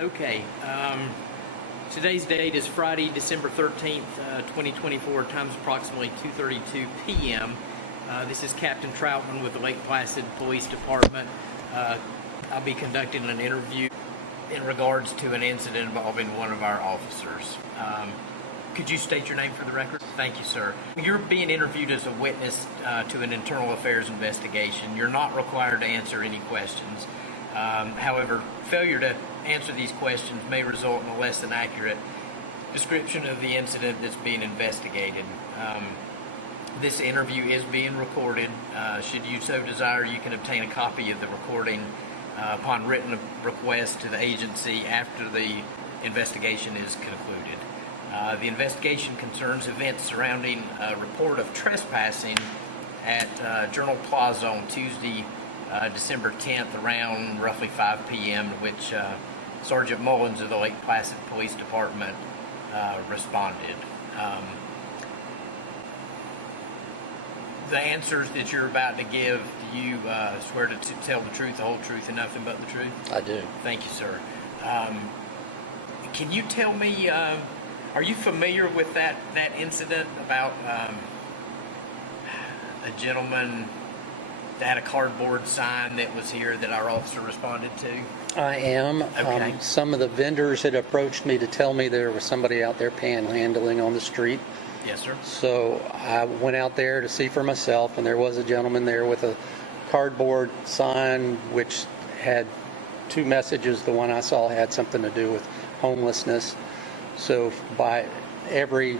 Okay. Today's date is Friday, December 13th, 2024. Time's approximately 2:32 p.m. This is Captain Troutman with the Lake Placid Police Department. I'll be conducting an interview in regards to an incident involving one of our officers. Could you state your name for the record? Thank you, sir. You're being interviewed as a witness to an internal affairs investigation. You're not required to answer any questions. However, failure to answer these questions may result in a less than accurate description of the incident that's being investigated. This interview is being recorded. Should you so desire, you can obtain a copy of the recording upon written request to the agency after the investigation is concluded. The investigation concerns events surrounding a report of trespassing at Journal Plaza on Tuesday, December 10th, around roughly 5 p.m., to which Sergeant Mullins of the Lake Placid Police Department responded. The answers that you're about to give, do you swear to tell the truth, the whole truth, and nothing but the truth? I do. Thank you, sir. Can you tell me, are you familiar with that incident about a gentleman that had a cardboard sign that was here that our officer responded to? I am. Okay. Some of the vendors had approached me to tell me there was somebody out there panhandling on the street. Yes, sir. So I went out there to see for myself, and there was a gentleman there with a cardboard sign which had two messages. The one I saw had something to do with homelessness. So by every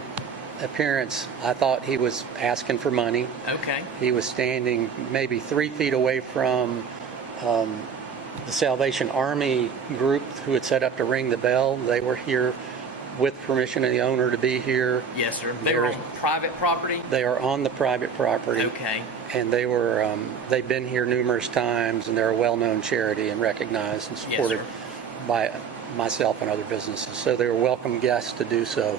appearance, I thought he was asking for money. Okay. He was standing maybe 3 feet away from the Salvation Army group who had set up to ring the bell. They were here with permission of the owner to be here. Yes, sir. They were on private property? They are on the private property. Okay. And they were, they've been here numerous times, and they're a well-known charity and recognized and supported by myself and other businesses. So they were welcome guests to do so.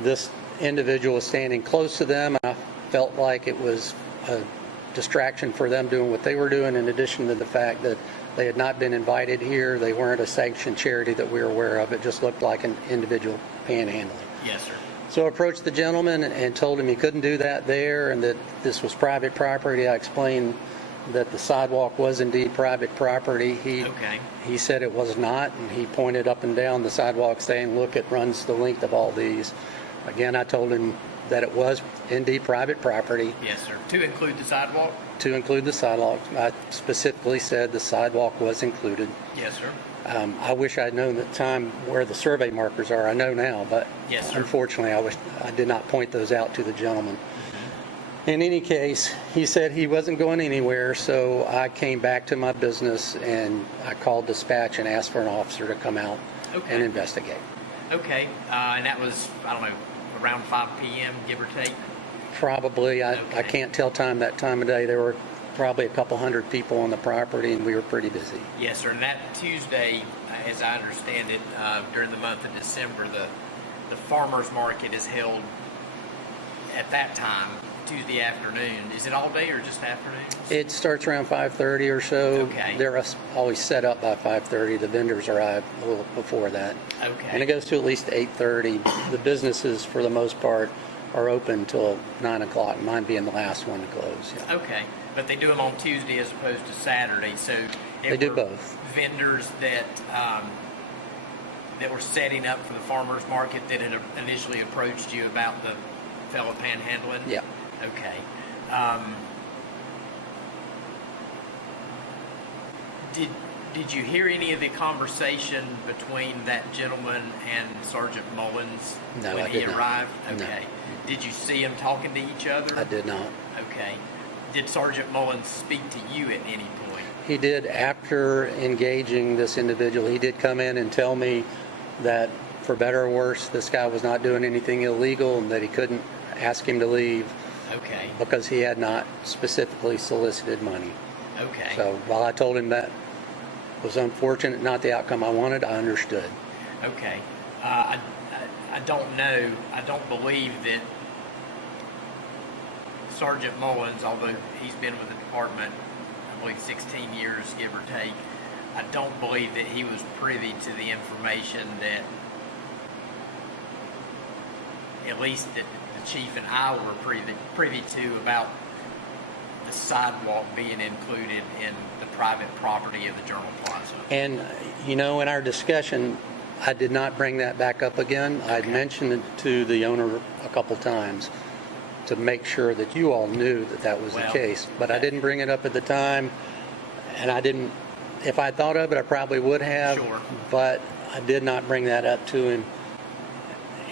This individual was standing close to them, and I felt like it was a distraction for them doing what they were doing, in addition to the fact that they had not been invited here. They weren't a sanctioned charity that we were aware of. It just looked like an individual panhandling. Yes, sir. So I approached the gentleman and told him he couldn't do that there and that this was private property. I explained that the sidewalk was indeed private property. He said it was not, and he pointed up and down the sidewalk saying, look, it runs the length of all these. Again, I told him that it was indeed private property. Yes, sir. To include the sidewalk? To include the sidewalk. I specifically said the sidewalk was included. Yes, sir. I wish I'd known at the time where the survey markers are. I know now, but yes, sir. Unfortunately, I did not point those out to the gentleman. In any case, he said he wasn't going anywhere, so I came back to my business and I called dispatch and asked for an officer to come out and investigate. Okay. And that was, I don't know, around 5 p.m., give or take? Probably. I can't tell that time of day. There were probably a couple hundred people on the property, and we were pretty busy. Yes, sir. And that Tuesday, as I understand it, during the month of December, the farmers market is held at that time, Tuesday afternoon. Is it all day or just afternoons? It starts around 5:30 or so. Okay. They're always set up by 5:30. The vendors arrive a little before that. Okay. And it goes to at least 8:30. The businesses, for the most part, are open till 9 o'clock, mine being the last one to close. Yeah. Okay. But they do them on Tuesday as opposed to Saturday. So they do both. Vendors that were setting up for the farmers market that had initially approached you about the fellow panhandling? Yeah. Okay. Did you hear any of the conversation between that gentleman and Sergeant Mullins when he arrived? Okay. No. Did you see them talking to each other? I did not. Okay. Did Sergeant Mullins speak to you at any point? He did. After engaging this individual, he did come in and tell me that, for better or worse, this guy was not doing anything illegal and that he couldn't ask him to leave. Okay. Because he had not specifically solicited money. Okay. So while I told him that was unfortunate, not the outcome I wanted, I understood. Okay. I don't know. I don't believe that Sergeant Mullins, although he's been with the department, I believe 16 years, give or take, I don't believe that he was privy to the information that, at least that the chief and I were privy to about the sidewalk being included in the private property of the Journal Plaza. And, in our discussion, I did not bring that back up again. I'd mentioned it to the owner a couple times to make sure that you all knew that that was the case. But I didn't bring it up at the time, and I didn't, if I thought of it, I probably would have. Sure. But I did not bring that up to him.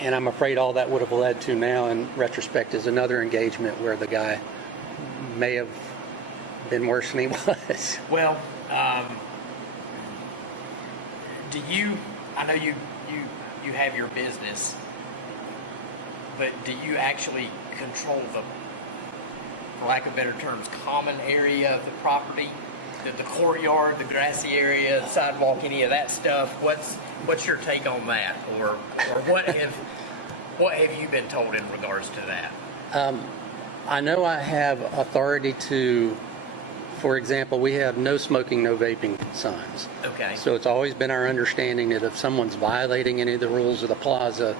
And I'm afraid all that would have led to now, in retrospect, is another engagement where the guy may have been worse than he was. Well, I know you have your business, but do you actually control the, for lack of better terms, common area of the property? The courtyard, the grassy area, the sidewalk, any of that stuff? What's your take on that? Or what have you been told in regards to that? I know I have authority to, for example, we have no smoking, no vaping signs. Okay. So it's always been our understanding that if someone's violating any of the rules of the plaza,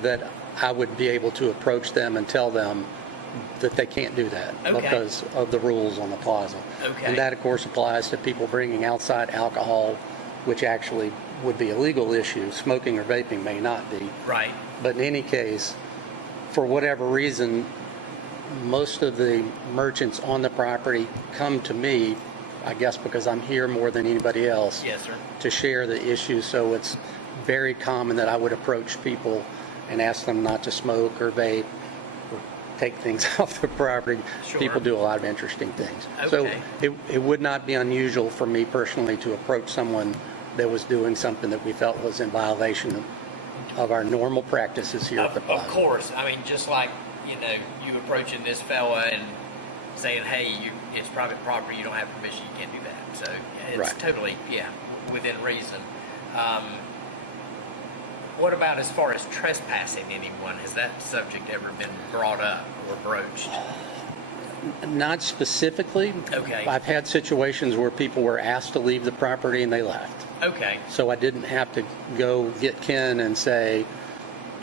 that I would be able to approach them and tell them that they can't do that because of the rules on the plaza. Okay. And that, of course, applies to people bringing outside alcohol, which actually would be a legal issue. Smoking or vaping may not be. Right. But in any case, for whatever reason, most of the merchants on the property come to me, I guess because I'm here more than anybody else, Yes, sir. to share the issue. So it's very common that I would approach people and ask them not to smoke or vape or take things off the property. Sure. People do a lot of interesting things. Okay. So it would not be unusual for me personally to approach someone that was doing something that we felt was in violation of our normal practices here at the plaza. Of course. I mean, just like, you approaching this fella and saying, hey, it's private property, you don't have permission, you can't do that. So it's Right. totally, within reason. What about as far as trespassing anyone? Has that subject ever been brought up or broached? Not specifically. Okay. I've had situations where people were asked to leave the property and they left. Okay. So I didn't have to go get Ken and say,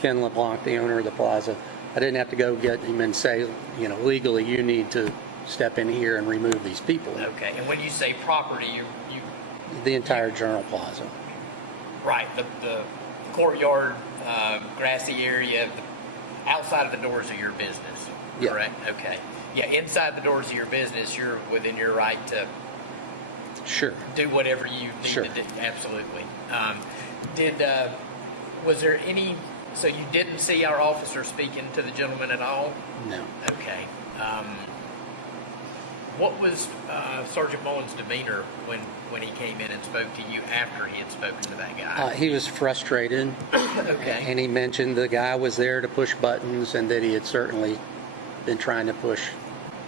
Ken LeBlanc, the owner of the plaza, I didn't have to go get him and say, legally you need to step in here and remove these people. Okay. And when you say property, you The entire Journal Plaza. right, the courtyard, grassy area, outside of the doors of your business, Yeah. correct? Okay. Yeah, inside the doors of your business, you're within your right to Sure. do whatever you need Sure. to do. Absolutely. Was there any, so you didn't see our officer speaking to the gentleman at all? No. Okay. What was Sergeant Mullins' demeanor when he came in and spoke to you after he had spoken to that guy? He was frustrated. Okay. And he mentioned the guy was there to push buttons and that he had certainly been trying to push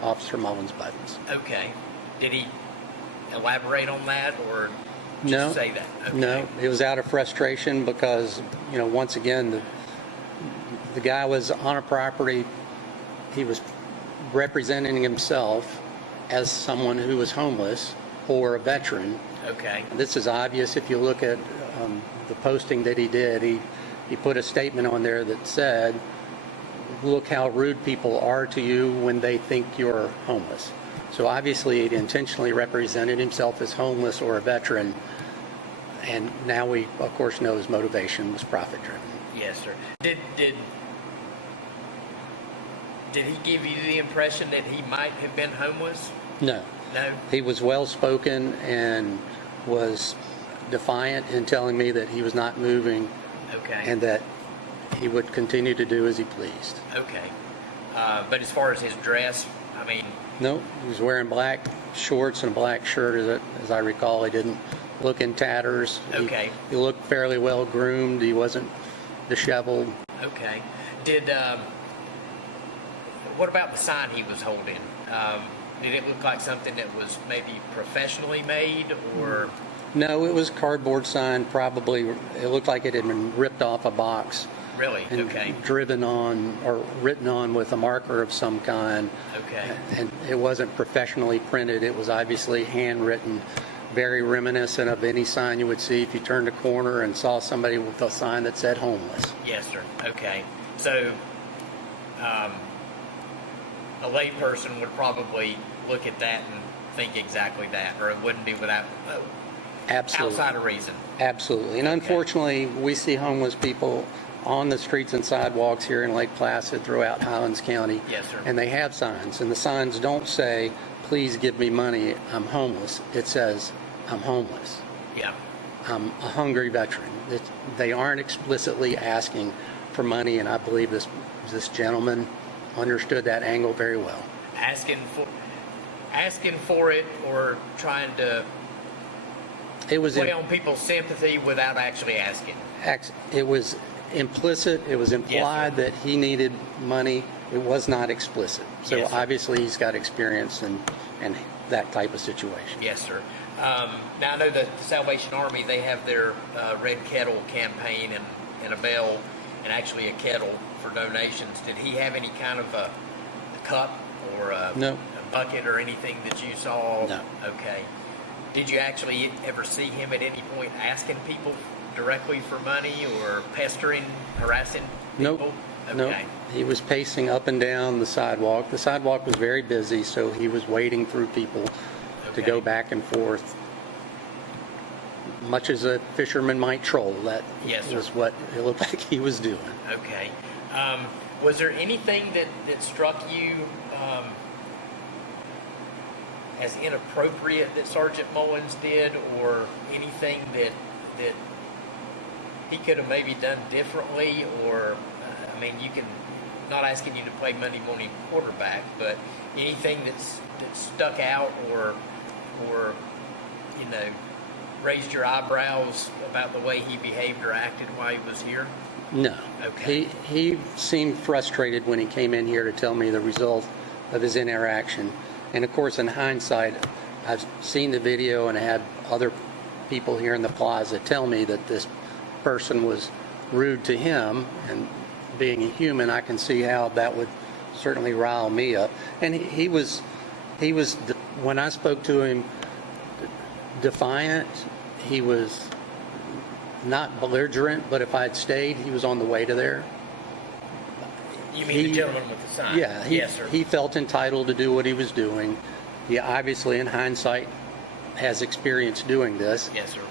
Officer Mullins' buttons. Okay. Did he elaborate on that or just No. say that? Okay. No, it was out of frustration because, once again, the guy was on a property. He was representing himself as someone who was homeless or a veteran. Okay. This is obvious if you look at the posting that he did. He put a statement on there that said, look how rude people are to you when they think you're homeless. So obviously he intentionally represented himself as homeless or a veteran, and now we of course know his motivation was profit driven. Yes, sir. Did he give you the impression that he might have been homeless? No. No? He was well spoken and was defiant in telling me that he was not moving Okay. and that he would continue to do as he pleased. Okay. But as far as his dress, I mean, No, he was wearing black shorts and a black shirt, as I recall. He didn't look in tatters. Okay. He looked fairly well groomed. He wasn't disheveled. okay. What about the sign he was holding? Did it look like something that was maybe professionally made or? No, it was a cardboard sign. Probably, it looked like it had been ripped off a box Really? and Okay. driven on or written on with a marker of some kind. Okay. And it wasn't professionally printed. It was obviously handwritten. very reminiscent of any sign you would see if you turned a corner and saw somebody with a sign that said homeless. Yes, sir. Okay. So, a layperson would probably look at that and think exactly that, or it wouldn't be without Absolutely. outside of reason. Absolutely. And unfortunately, we see homeless people on the streets and sidewalks here in Lake Placid throughout Highlands County. Yes, sir. And they have signs, and the signs don't say, please give me money, I'm homeless. It says, I'm homeless. Yeah. I'm a hungry veteran. They aren't explicitly asking for money, and I believe this gentleman understood that angle very well. Asking for it, or trying to It was play on people's sympathy without actually asking. It was implicit. It was implied that he needed money. It was not explicit. So Yes, sir. obviously he's got experience in that type of situation. Yes, sir. Now I know the Salvation Army, they have their Red Kettle campaign and a bell and actually a kettle for donations. Did he have any kind of a cup or No. a bucket or anything that you saw? No. Okay. Did you actually ever see him at any point asking people directly for money or pestering, harassing people? Nope. Okay. Nope. He was pacing up and down the sidewalk. The sidewalk was very busy, so he was wading through people to Okay. go back and forth, much as a fisherman might troll. That Yes, sir. was what it looked like he was doing. Okay. Was there anything that struck you as inappropriate that Sergeant Mullins did, or anything that he could have maybe done differently? Or I mean, you can, not asking you to play Monday morning quarterback, but anything that stuck out or raised your eyebrows about the way he behaved or acted while he was here? No. Okay. He seemed frustrated when he came in here to tell me the result of his interaction. And of course, in hindsight, I've seen the video and had other people here in the plaza tell me that this person was rude to him. And being a human, I can see how that would certainly rile me up. And he was, when I spoke to him, defiant. He was not belligerent, but if I had stayed, he was on the way to there. You mean the gentleman with the sign? Yeah, Yes, sir. he felt entitled to do what he was doing. He obviously, in hindsight, has experience doing this. Yes, sir.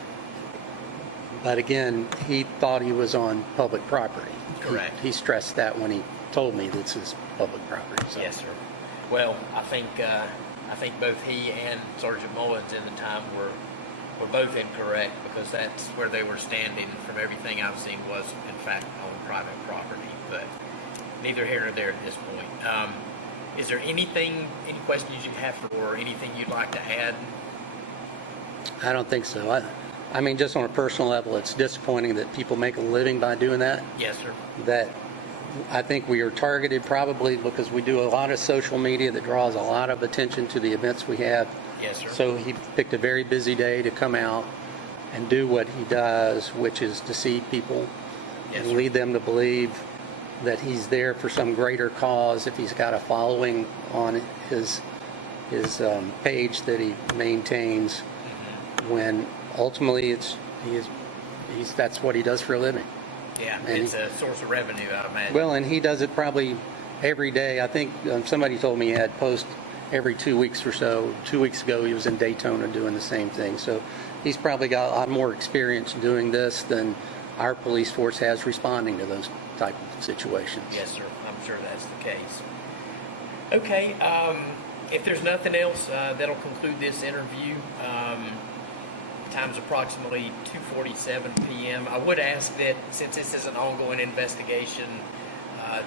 But again, he thought he was on public property. Correct. He stressed that when he told me this is public property. So. Yes, sir. Well, I think both he and Sergeant Mullins in the time were both incorrect, because that's where they were standing. From everything I've seen, was in fact on private property. But neither here nor there at this point. Is there any questions you have or anything you'd like to add? I don't think so. I mean, just on a personal level, it's disappointing that people make a living by doing that. Yes, sir. That I think we are targeted probably because we do a lot of social media that draws a lot of attention to the events we have. Yes, sir. So he picked a very busy day to come out and do what he does, which is deceive people Yes, and sir. lead them to believe that he's there for some greater cause if he's got a following on his page that he maintains, when ultimately that's what he does for a living. Yeah, And it's a source of revenue, I imagine. Well, and he does it probably every day. I think somebody told me he had post every 2 weeks or so. 2 weeks ago, he was in Daytona doing the same thing. So he's probably got a lot more experience doing this than our police force has responding to those type of situations. Yes, sir. I'm sure that's the case. Okay. If there's nothing else, that'll conclude this interview. Time's approximately 2:47 p.m. I would ask that, since this is an ongoing investigation,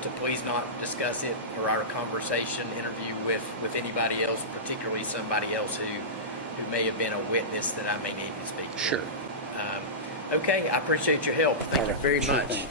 to please not discuss it or our interview with anybody else, particularly somebody else who may have been a witness that I may need to speak to. Sure. Okay, I appreciate your help. Thank All you right. very Sure much. thing.